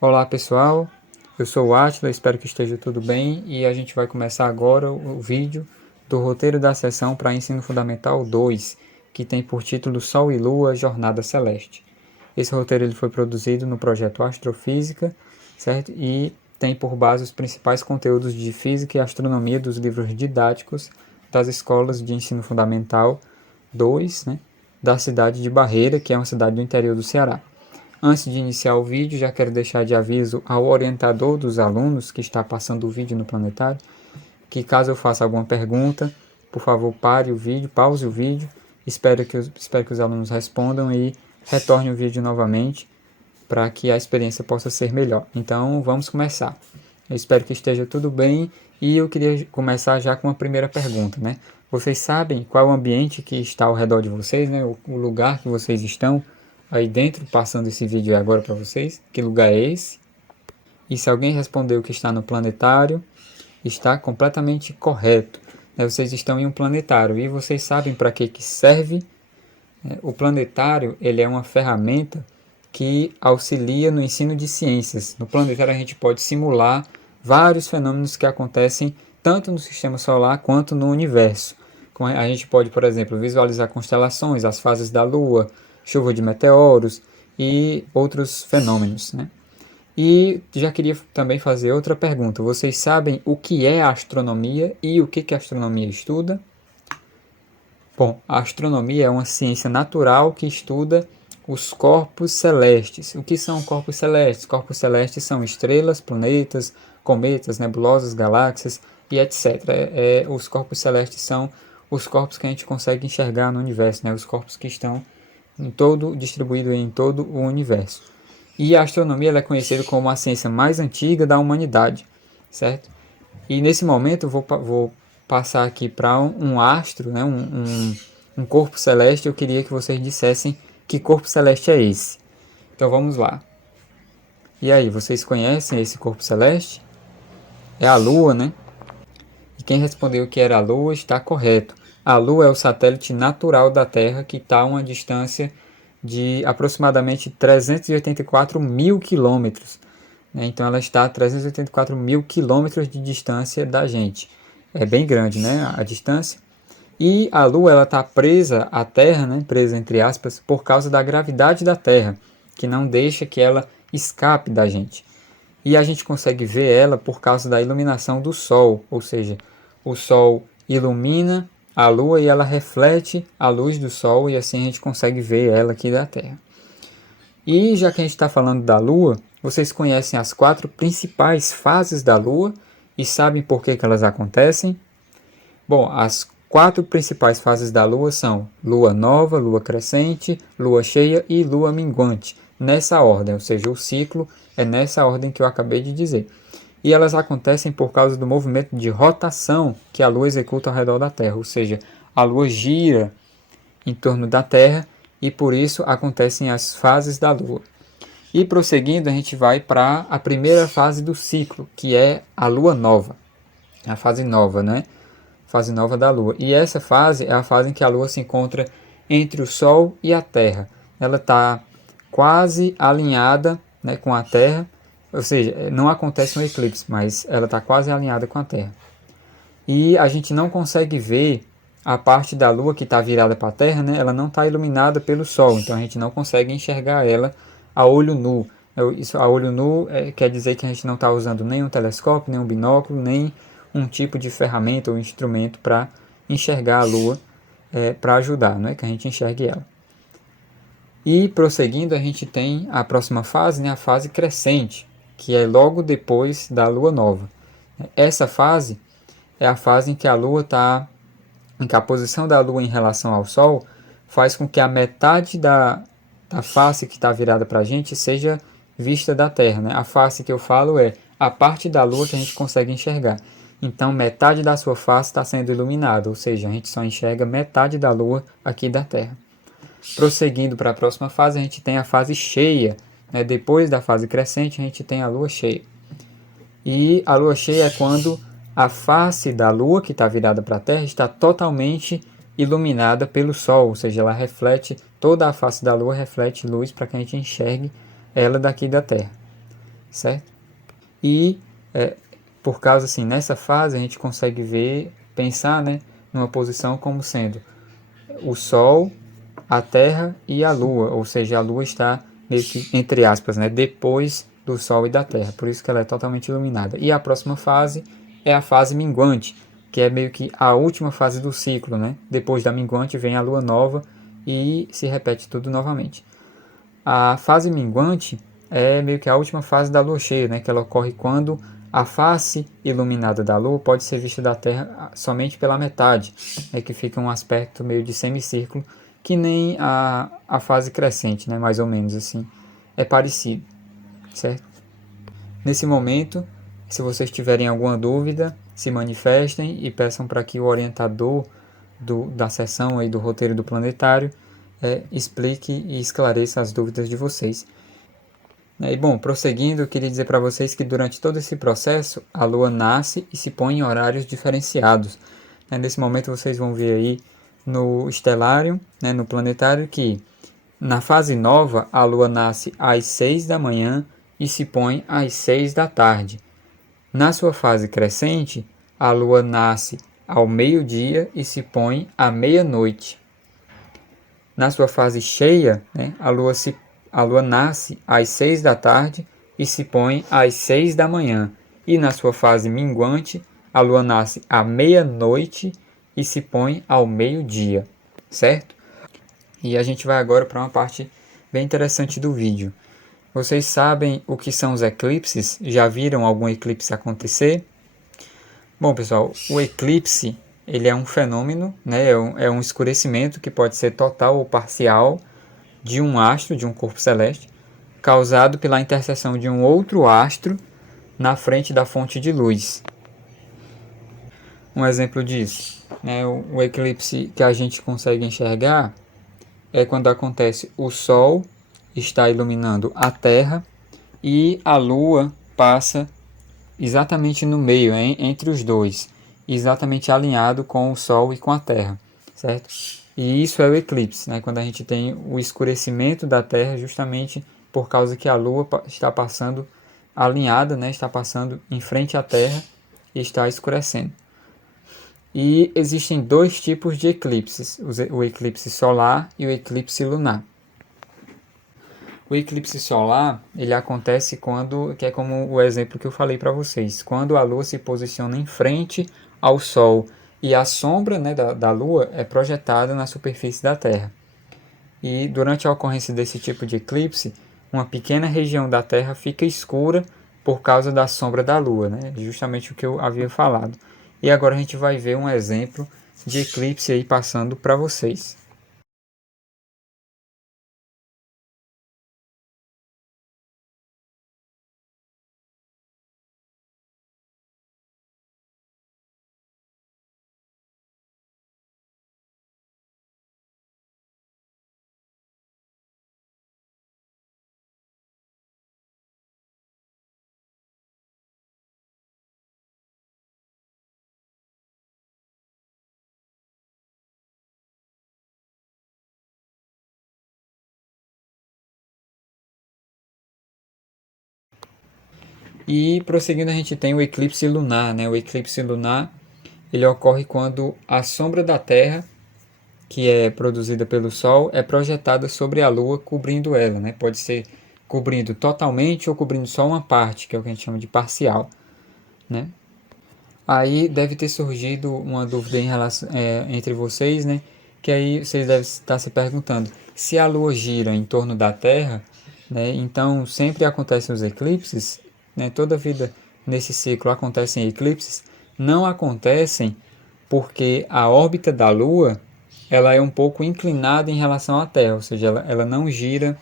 Olá pessoal, eu sou o Átila, espero que esteja tudo bem e a gente vai começar agora o vídeo do roteiro da sessão para Ensino Fundamental 2, que tem por título Sol e Lua, Jornada Celeste. Esse roteiro ele foi produzido no projeto Astrofísica, certo? E tem por base os principais conteúdos de Física e Astronomia dos livros didáticos das escolas de ensino fundamental 2, né? Da cidade de Barreira, que é uma cidade do interior do Ceará. Antes de iniciar o vídeo, já quero deixar de aviso ao orientador dos alunos que está passando o vídeo no planetário, que caso eu faça alguma pergunta, por favor pare o vídeo, pause o vídeo, espero que os alunos respondam e retorne o vídeo novamente para que a experiência possa ser melhor. Então vamos começar. Eu espero que esteja tudo bem e eu queria começar já com a primeira pergunta, né? Vocês sabem qual é o ambiente que está ao redor de vocês, né? O lugar que vocês estão aí dentro, passando esse vídeo agora para vocês. Que lugar é esse? E se alguém respondeu que está no planetário, está completamente correto. Vocês estão em um planetário e vocês sabem para que serve. O planetário ele é uma ferramenta que auxilia no ensino de ciências. No planetário a gente pode simular vários fenômenos que acontecem tanto no sistema solar quanto no universo. A gente pode, por exemplo, visualizar constelações, as fases da Lua, chuva de meteoros e outros fenômenos, né? E já queria também fazer outra pergunta. Vocês sabem o que é a astronomia e o que a astronomia estuda? Bom, a astronomia é uma ciência natural que estuda os corpos celestes. O que são corpos celestes? Corpos celestes são estrelas, planetas, cometas, nebulosas, galáxias e etc. Os corpos celestes são os corpos que a gente consegue enxergar no universo, né? Os corpos que estão distribuídos em todo o universo. E a astronomia ela é conhecida como a ciência mais antiga da humanidade, certo? E nesse momento eu vou passar aqui para um astro, né? um corpo celeste. Eu queria que vocês dissessem que corpo celeste é esse. Então vamos lá. E aí, vocês conhecem esse corpo celeste? É a Lua, né? E quem respondeu que era a Lua está correto. A Lua é o satélite natural da Terra que está a uma distância de aproximadamente 384 mil quilômetros. Então ela está a 384 mil quilômetros de distância da gente. É bem grande, né, a distância. E a Lua ela está presa à Terra, né, presa entre aspas, por causa da gravidade da Terra, que não deixa que ela escape da gente. E a gente consegue ver ela por causa da iluminação do Sol, ou seja, o Sol ilumina a Lua e ela reflete a luz do Sol e assim a gente consegue ver ela aqui da Terra. E já que a gente está falando da Lua, vocês conhecem as 4 principais fases da Lua e sabem por que elas acontecem? Bom, as 4 principais fases da Lua são Lua nova, Lua crescente, Lua cheia e Lua minguante. Nessa ordem, ou seja, o ciclo é nessa ordem que eu acabei de dizer. E elas acontecem por causa do movimento de rotação que a Lua executa ao redor da Terra, ou seja, a Lua gira em torno da Terra e por isso acontecem as fases da Lua. E prosseguindo, a gente vai para a primeira fase do ciclo, que é a Lua nova, a fase nova, né? Fase nova da Lua. E essa fase é a fase em que a Lua se encontra entre o Sol e a Terra. Ela está quase alinhada, né, com a Terra, ou seja, não acontece um eclipse, mas ela está quase alinhada com a Terra. E a gente não consegue ver a parte da Lua que está virada para a Terra, né? Ela não está iluminada pelo Sol, então a gente não consegue enxergar ela a olho nu. Isso, a olho nu quer dizer que a gente não está usando nem um telescópio, nem um binóculo, nem um tipo de ferramenta ou instrumento para enxergar a Lua, para ajudar, né? Que a gente enxergue ela. E prosseguindo, a gente tem a próxima fase, né? A fase crescente, que é logo depois da Lua nova. Essa fase é a fase em que a Lua está, em que a posição da Lua em relação ao Sol faz com que a metade da face que está virada para a gente seja vista da Terra, né? A face que eu falo é a parte da Lua que a gente consegue enxergar. Então, metade da sua face está sendo iluminada, ou seja, a gente só enxerga metade da Lua aqui da Terra. Prosseguindo para a próxima fase, a gente tem a fase cheia, né? Depois da fase crescente, a gente tem a Lua cheia. E a Lua cheia é quando a face da Lua, que está virada para a Terra, está totalmente iluminada pelo Sol, ou seja, ela reflete, toda a face da Lua reflete luz para que a gente enxergue ela daqui da Terra. certo? E por causa assim, nessa fase a gente consegue ver, pensar, né, numa posição como sendo o Sol, a Terra e a Lua, ou seja, a Lua está meio que, entre aspas, né, depois do Sol e da Terra, por isso que ela é totalmente iluminada. E a próxima fase é a fase minguante, que é meio que a última fase do ciclo, né? Depois da minguante vem a Lua nova e se repete tudo novamente. A fase minguante é meio que a última fase da lua cheia, né, que ela ocorre quando a face iluminada da lua pode ser vista da Terra somente pela metade, né, que fica um aspecto meio de semicírculo, que nem a fase crescente, né, mais ou menos assim. É parecido, certo? Nesse momento, se vocês tiverem alguma dúvida, se manifestem e peçam para que o orientador da sessão aí do roteiro do planetário explique e esclareça as dúvidas de vocês. E bom, prosseguindo, eu queria dizer para vocês que durante todo esse processo, a Lua nasce e se põe em horários diferenciados. Nesse momento vocês vão ver aí no estelário, no planetário, que na fase nova a Lua nasce às 6 da manhã e se põe às 6 da tarde. Na sua fase crescente, a Lua nasce ao meio-dia e se põe à meia-noite. Na sua fase cheia, a Lua nasce às 6 da tarde e se põe às 6 da manhã. E na sua fase minguante, a Lua nasce à meia-noite e se põe ao meio-dia, certo? E a gente vai agora para uma parte bem interessante do vídeo. Vocês sabem o que são os eclipses? Já viram algum eclipse acontecer? Bom, pessoal, o eclipse ele é um fenômeno, né? É um escurecimento que pode ser total ou parcial de um astro, de um corpo celeste, causado pela interseção de um outro astro na frente da fonte de luz. Um exemplo disso, né? O eclipse que a gente consegue enxergar é quando acontece o Sol está iluminando a Terra e a Lua passa exatamente no meio, entre os dois, exatamente alinhado com o Sol e com a Terra, certo? E isso é o eclipse, né? Quando a gente tem o escurecimento da Terra, justamente por causa que a Lua está passando alinhada, né? Está passando em frente à Terra e está escurecendo. E existem dois tipos de eclipses, o eclipse solar e o eclipse lunar. O eclipse solar, ele acontece quando, que é como o exemplo que eu falei para vocês, quando a Lua se posiciona em frente ao Sol e a sombra, né, da Lua é projetada na superfície da Terra. E durante a ocorrência desse tipo de eclipse, uma pequena região da Terra fica escura por causa da sombra da Lua, né? Justamente o que eu havia falado. E agora a gente vai ver um exemplo de eclipse aí passando para vocês. E prosseguindo, a gente tem o eclipse lunar, né? O eclipse lunar ele ocorre quando a sombra da Terra, que é produzida pelo Sol, é projetada sobre a Lua, cobrindo ela, né? Pode ser cobrindo totalmente ou cobrindo só uma parte, que é o que a gente chama de parcial, né? Aí deve ter surgido uma dúvida entre vocês, né? Que aí vocês devem estar se perguntando: se a Lua gira em torno da Terra, né? Então sempre acontecem os eclipses, né? Toda vida nesse ciclo acontecem eclipses. Não acontecem porque a órbita da Lua ela é um pouco inclinada em relação à Terra, ou seja, ela não gira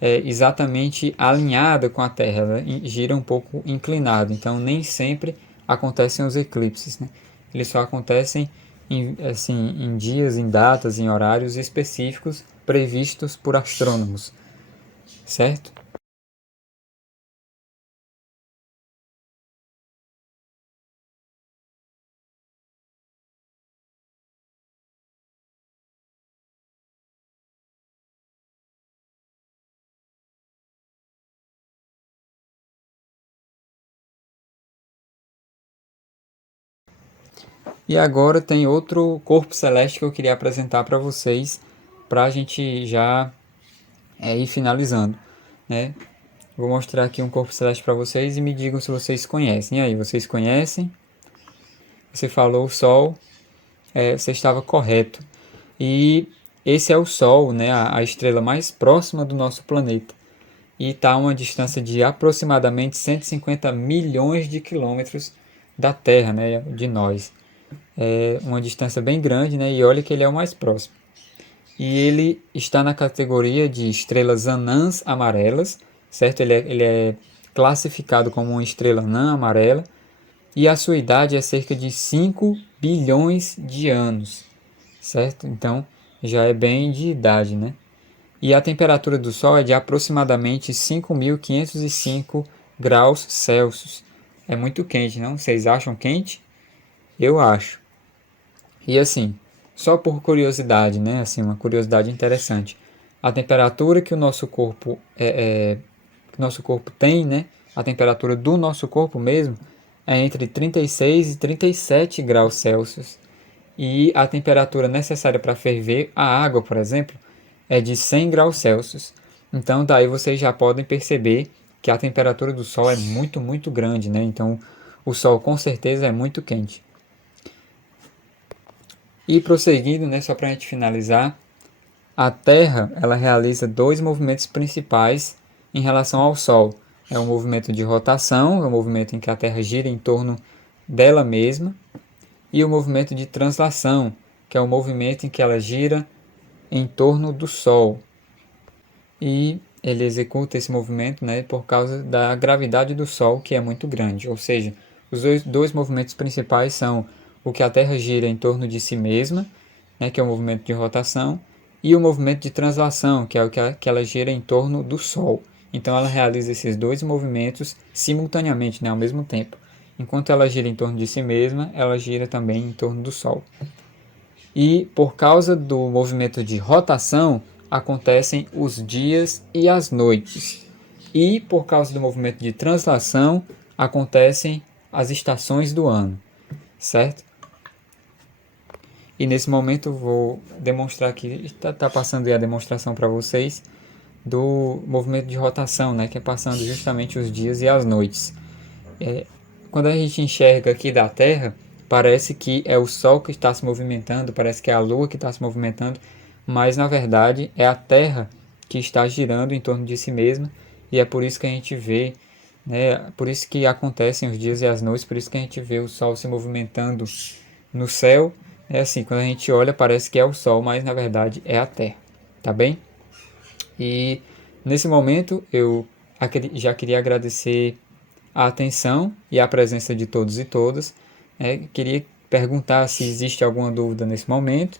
exatamente alinhada com a Terra, ela gira um pouco inclinada, então nem sempre acontecem os eclipses, né? Eles só acontecem em dias, em datas, em horários específicos previstos por astrônomos, certo? E agora tem outro corpo celeste que eu queria apresentar para vocês, para a gente já ir finalizando, né? Vou mostrar aqui um corpo celeste para vocês e me digam se vocês conhecem. E aí, vocês conhecem? Você falou o Sol, você estava correto. E esse é o Sol, né, a estrela mais próxima do nosso planeta. E está a uma distância de aproximadamente 150 milhões de quilômetros da Terra, né, de nós. É uma distância bem grande, né, e olha que ele é o mais próximo. E ele está na categoria de estrelas anãs amarelas, certo? Ele é classificado como uma estrela anã amarela e a sua idade é cerca de 5 bilhões de anos, certo? Então já é bem de idade, né? E a temperatura do Sol é de aproximadamente 5.505 graus Celsius. É muito quente, não? Vocês acham quente? Eu acho. E assim, só por curiosidade, né? Assim, uma curiosidade interessante. A temperatura que o nosso corpo tem, né? A temperatura do nosso corpo mesmo é entre 36 e 37 graus Celsius. E a temperatura necessária para ferver a água, por exemplo, é de 100 graus Celsius. Então, daí vocês já podem perceber que a temperatura do Sol é muito, muito grande, né? Então, o Sol com certeza é muito quente. E prosseguindo, né, só para a gente finalizar, a Terra ela realiza dois movimentos principais em relação ao Sol. É o movimento de rotação, é o movimento em que a Terra gira em torno dela mesma, e o movimento de translação, que é o movimento em que ela gira em torno do Sol. E ele executa esse movimento, né, por causa da gravidade do Sol, que é muito grande. Ou seja, os dois movimentos principais são o que a Terra gira em torno de si mesma, né, que é o movimento de rotação, e o movimento de translação, que é o que ela gira em torno do Sol. Então ela realiza esses dois movimentos simultaneamente, né, ao mesmo tempo. Enquanto ela gira em torno de si mesma, ela gira também em torno do Sol. E por causa do movimento de rotação, acontecem os dias e as noites. E por causa do movimento de translação, acontecem as estações do ano, certo? E nesse momento vou demonstrar aqui, está passando aí a demonstração para vocês do movimento de rotação, né, que é passando justamente os dias e as noites. Quando a gente enxerga aqui da Terra, parece que é o Sol que está se movimentando, parece que é a Lua que está se movimentando, mas na verdade é a Terra que está girando em torno de si mesma, e é por isso que a gente vê, né, por isso que acontecem os dias e as noites, por isso que a gente vê o Sol se movimentando no céu. É assim, quando a gente olha parece que é o Sol, mas na verdade é a Terra, tá bem? E nesse momento eu já queria agradecer a atenção e a presença de todos e todas. Queria perguntar se existe alguma dúvida nesse momento,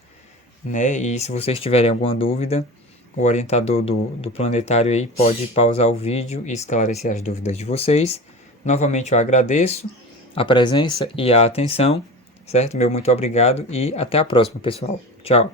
né? E se vocês tiverem alguma dúvida, o orientador do planetário aí pode pausar o vídeo e esclarecer as dúvidas de vocês. Novamente eu agradeço a presença e a atenção, certo? Meu muito obrigado e até a próxima, pessoal. Tchau.